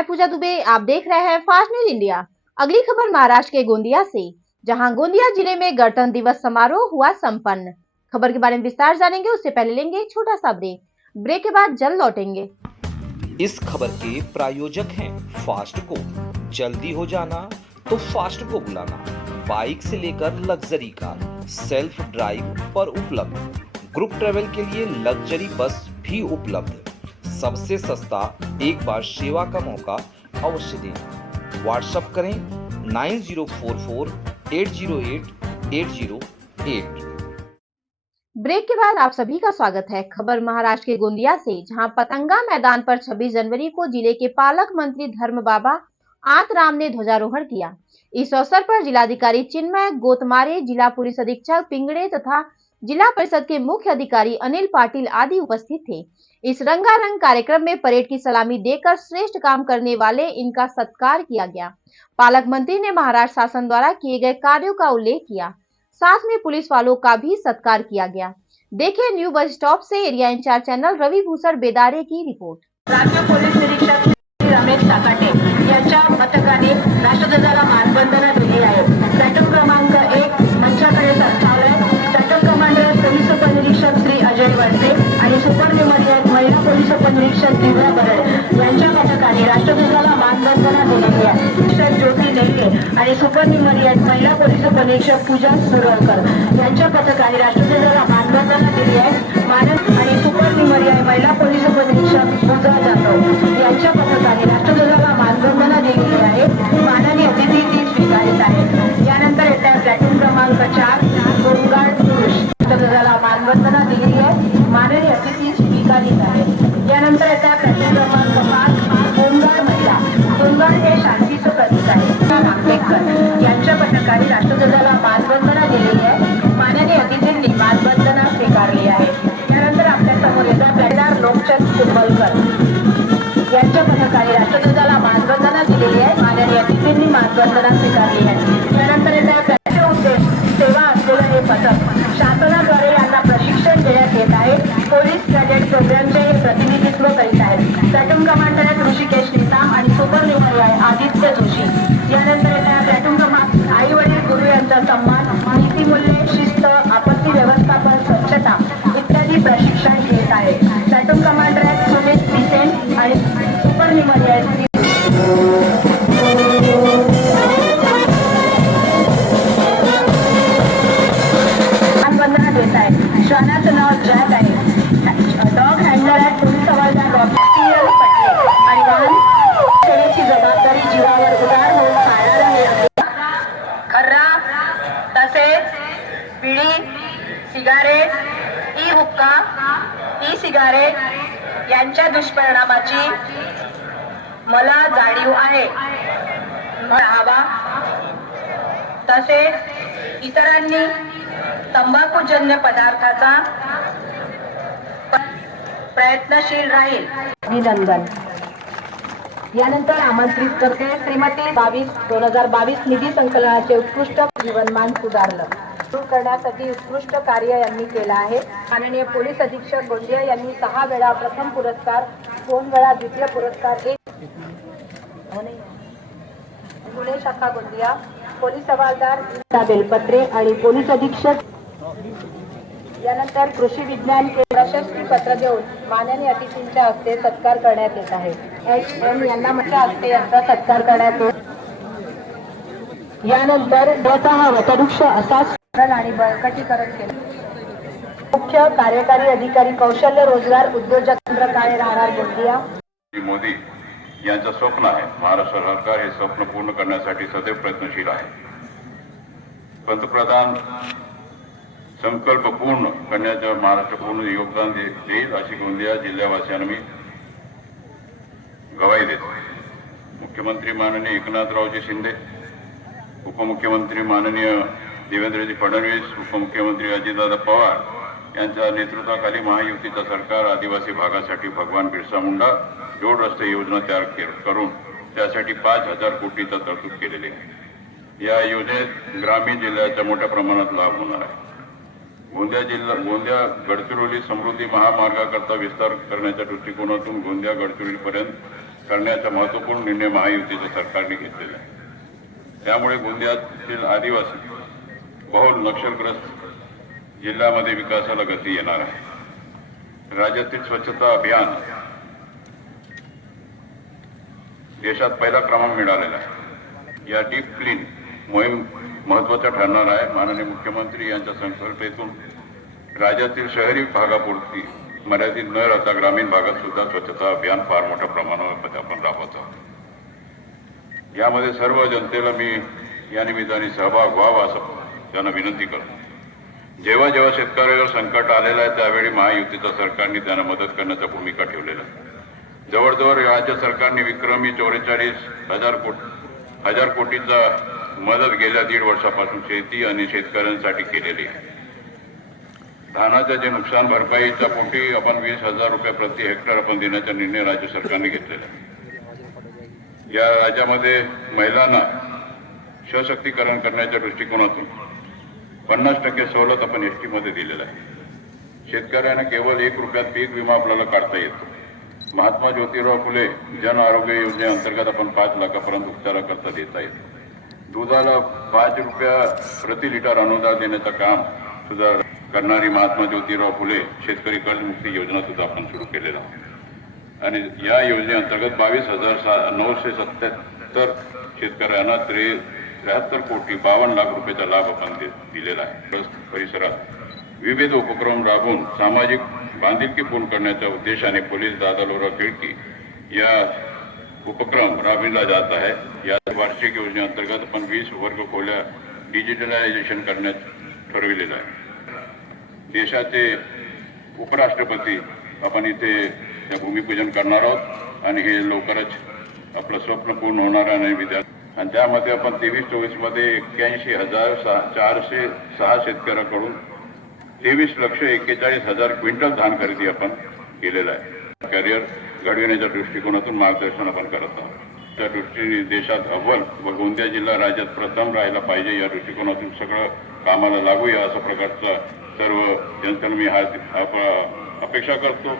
मैं पूजा दुबे, आप देख रहे हैं फास्ट न्यूज इंडिया। अगली खबर महाराष्ट्र के गोंदिया से, जहां गोंदिया जिले में गणतंत्र दिवस समारोह हुआ संपन्न। खबर के बारे में विस्तार जानेंगे, उससे पहले लेंगे एक छोटा सा ब्रेक के बाद जल्द लौटेंगे। इस खबर के प्रायोजक हैं फास्ट को। जल्दी हो जाना तो फास्ट को बुलाना। बाइक से लेकर लग्जरी कार, सेल्फ ड्राइव पर उपलब्ध। ग्रुप ट्रेवल के लिए लग्जरी बस भी उपलब्ध। सबसे सस्ता एक बार सेवा का मौका अवश्य दें। व्हाट्सएप करें 9044808808। ब्रेक के बाद आप सभी का स्वागत है। खबर महाराष्ट्र के गोंदिया से, जहां पतंगा मैदान पर 26 जनवरी को जिले के पालक मंत्री धर्म बाबा आतराम ने ध्वजारोहण किया। इस अवसर पर जिलाधिकारी चिन्मय गोतमारे, जिला पुलिस अधीक्षक पिंगड़े तथा जिला परिषद के मुख्य अधिकारी अनिल पाटिल आदि उपस्थित थे। इस रंगारंग कार्यक्रम में परेड की सलामी देकर श्रेष्ठ काम करने वाले इनका सत्कार किया गया। पालक मंत्री ने महाराष्ट्र शासन द्वारा किए गए कार्यों का उल्लेख किया, साथ में पुलिस वालों का भी सत्कार किया गया। देखिए न्यू बस स्टॉप से area incharge channel Ravi Bhushan Bedare की रिपोर्ट। राज्य पोलीस निरीक्षक रमेश साकाटे यांच्या पथकाने राष्ट्रध्वजाला मानवंदना दिली आहे। प्लॅटून क्रमांक 1 मंचाकडे सरसावलाय। प्लॅटून कमांडर पोलीस उपनिरीक्षक श्री अजय वळसे आणि सुपरनिरीक्षक महिला पोलीस उपनिरीक्षक दिव्या बरड यांच्या पथकाने राष्ट्रध्वजाला मानवंदना दिली आहे। ज्योती नेते आणि सुपरनिरीक्षक महिला पोलीस उपनिरीक्षक पूजा सुरळकर यांच्या पथकाने राष्ट्रध्वजाला मानवंदना दिली आहे। मानद आणि सुपरनिरीक्षक महिला पोलीस उपनिरीक्षक पूजा जाधव यांच्या पथकाने राष्ट्रध्वजाला मानवंदना दिलेली आहे। माननीय अतिथी ती स्वीकारत आहेत। यानंतर येत्या प्लॅटून क्रमांक 4 होमगार्ड पुरुष राष्ट्रध्वजाला मानवंदना दिली आहे। माननीय अतिथी स्वीकारत आहेत। यानंतर येत्या प्लॅटून क्रमांक 5 होमगार्ड महिला। होमगार्ड हे शांतीचं प्रतीक आहे। आंबेडकर यांच्या पथकाने राष्ट्रध्वजाला मानवंदना दिलेली आहे। माननीय अतिथींनी मानवंदना स्वीकारली आहे। यानंतर आपल्या समोर येत्या प्लॅटून लोकचंद कुंभलकर यांच्या पथकाने राष्ट्रध्वजाला मानवंदना दिलेली आहे। माननीय अतिथींनी मानवंदना स्वीकारली आहे। त्यानंतर त्याचे उद्देश सेवा असलेलं हे पथक शासनाद्वारे यांना प्रशिक्षण देण्यात येत आहे। पोलीस कॅडेट प्रोग्रामचे हे प्रतिनिधित्व करीत आहेत। प्लॅटून कमांडर आहेत ऋषिकेश निसाम आणि सुपरनिरीक्षक आहे आदित्य जोशी। यानंतर प्लॅटून क्रमांक आई वडील गुरु यांचा सन्मान, नीतिमूल्ये, शिस्त, आपत्ती व्यवस्थापन, स्वच्छता इत्यादी प्रशिक्षण घेत आहे। प्लॅटून कमांडर आहेत सुमित बिसेन आणि सुपरनिरीक्षक मानवंदना देत आहे। श्वानाचं नाव जॅक आहे। डॉग हँडलर आहे पोलीस हवालदार डॉक्टर पटले आणि वाहन सेवेची जबाबदारी जीवावर उदार होऊन पाळणार आहे। खर्रा तसेच बिडी, सिगारेट, ई हुक्का, ई सिगारेट यांच्या दुष्परिणामाची मला जाणीव आहे। हवा तसेच इतरांनी तंबाखूजन्य पदार्थाचा प्रयत्नशील राहील। अभिनंदन। यानंतर आमंत्रित करते श्रीमती 2022 निधी संकलनाचे उत्कृष्ट जीवनमान सुधारलं सुरू करण्यासाठी उत्कृष्ट कार्य यांनी केलं आहे। माननीय पोलीस अधीक्षक गोंदिया यांनी 6 वेळा प्रथम पुरस्कार, 2 वेळा द्वितीय पुरस्कार, पुणे शाखा गोंदिया पोलीस हवालदार बेलपत्रे आणि पोलीस अधीक्षक यानंतर कृषी विज्ञान के प्रशस्ती पत्र देऊन माननीय अतिथींच्या हस्ते सत्कार करण्यात येत आहे। HM यांना माझ्या हस्ते यांचा सत्कार करण्यात येत। यानंतर स्वतः वटवृक्ष असाच आणि बळकटीकरण केले। मुख्य कार्यकारी अधिकारी कौशल्य रोजगार उद्योजक काळे राहणार गोंदिया। मोदी यांचं स्वप्न आहे। महाराष्ट्र सरकार हे स्वप्न पूर्ण करण्यासाठी सदैव प्रयत्नशील आहे। पंतप्रधान संकल्प पूर्ण करण्याचं महाराष्ट्र पूर्ण योगदान देईल अशी गोंदिया जिल्ह्यावासियांना मी गवाही देतो। मुख्यमंत्री माननीय एकनाथरावजी शिंदे, उपमुख्यमंत्री माननीय देवेंद्रजी फडणवीस, उपमुख्यमंत्री अजितदादा पवार यांच्या नेतृत्वाखाली महायुतीचं सरकार आदिवासी भागासाठी भगवान बिरसा मुंडा जोड रस्ते योजना तयार करून त्यासाठी 5000 कोटीचा तरतूद केलेली आहे। या योजनेत ग्रामीण जिल्ह्याचा मोठ्या प्रमाणात लाभ होणार आहे। गोंदिया गडचिरोली समृद्धी महामार्गाकरता विस्तार करण्याच्या दृष्टिकोनातून गोंदिया गडचिरोलीपर्यंत करण्याचा महत्त्वपूर्ण निर्णय महायुतीच्या सरकारने घेतलेला आहे. त्यामुळे गोंदियातील आदिवासी बहुल नक्षलग्रस्त जिल्ह्यामध्ये विकासाला गती येणार आहे. राज्यातील स्वच्छता अभियान देशात पहिला क्रमांक मिळालेला आहे. या डीप क्लीन मोहीम महत्वाचा ठरणार आहे. माननीय मुख्यमंत्री यांच्या संकल्पनेतून राज्यातील शहरी भागापुरती मर्यादित न राहता ग्रामीण भागात सुद्धा स्वच्छता अभियान फार मोठ्या प्रमाणावर आपण राबवत आहोत. यामध्ये सर्व जनतेला मी या निमित्ताने सहभाग व्हावा असं त्यांना विनंती करतो. जेव्हा जेव्हा शेतकऱ्यावर संकट आलेलं आहे त्यावेळी महायुतीच्या सरकारने त्यांना मदत करण्याचा भूमिका ठेवलेला आहे. जवळजवळ राज्य सरकारने विक्रमी 44,000 कोटीचा मदत गेल्या 1.5 वर्षापासून शेती आणि शेतकऱ्यांसाठी केलेली आहे. धानाच्या जे नुकसान भरपाईच्या पोटी आपण 20,000 रुपये प्रति हेक्टर आपण देण्याचा निर्णय राज्य सरकारने घेतलेला आहे. या राज्यामध्ये महिलांना सशक्तीकरण करण्याच्या दृष्टिकोनातून 50% सवलत आपण एसटी मध्ये दिलेला आहे. शेतकऱ्यांना केवळ 1 रुपयात पीक विमा आपल्याला काढता येतो. महात्मा ज्योतिराव फुले जन आरोग्य योजनेअंतर्गत आपण 5 लाखापर्यंत उपचाराकरता देता येतो. दुधाला 5 रुपया प्रति लिटर अनुदान देण्याचं काम सुद्धा करणारी महात्मा ज्योतिराव फुले शेतकरी कर्जमुक्ती योजना सुद्धा आपण सुरू केलेला आहे. आणि या योजनेअंतर्गत 22,977 शेतकऱ्यांना 73 कोटी 52 लाख रुपयाचा लाभ आपण दिलेला आहे. परिसरात विविध उपक्रम राबवून सामाजिक बांधिलकी पूर्ण करण्याच्या उद्देशाने पोलीस दादालोरा खिडकी या उपक्रम राबविला जात आहे. या वार्षिक योजनेअंतर्गत आपण 20 वर्ग खोल्या डिजिटलायझेशन करण्यात ठरविलेलं आहे. देशाचे उपराष्ट्रपती आपण इथे त्या भूमिपूजन करणार आहोत आणि हे लवकरच आपलं स्वप्न पूर्ण होणार आहे. आणि त्यामध्ये आपण 23-24 मध्ये 81,406 शेतकऱ्यांकडून 23,41,000 क्विंटल धान खरेदी आपण केलेलं आहे. करिअर घडविण्याच्या दृष्टिकोनातून मार्गदर्शन आपण करत आहोत. त्या दृष्टीने देशात अव्वल व गोंदिया जिल्हा राज्यात प्रथम राहायला पाहिजे या दृष्टिकोनातून सगळं कामाला लागूया अशा प्रकारचा सर्व जनतेला मी अपेक्षा करतो.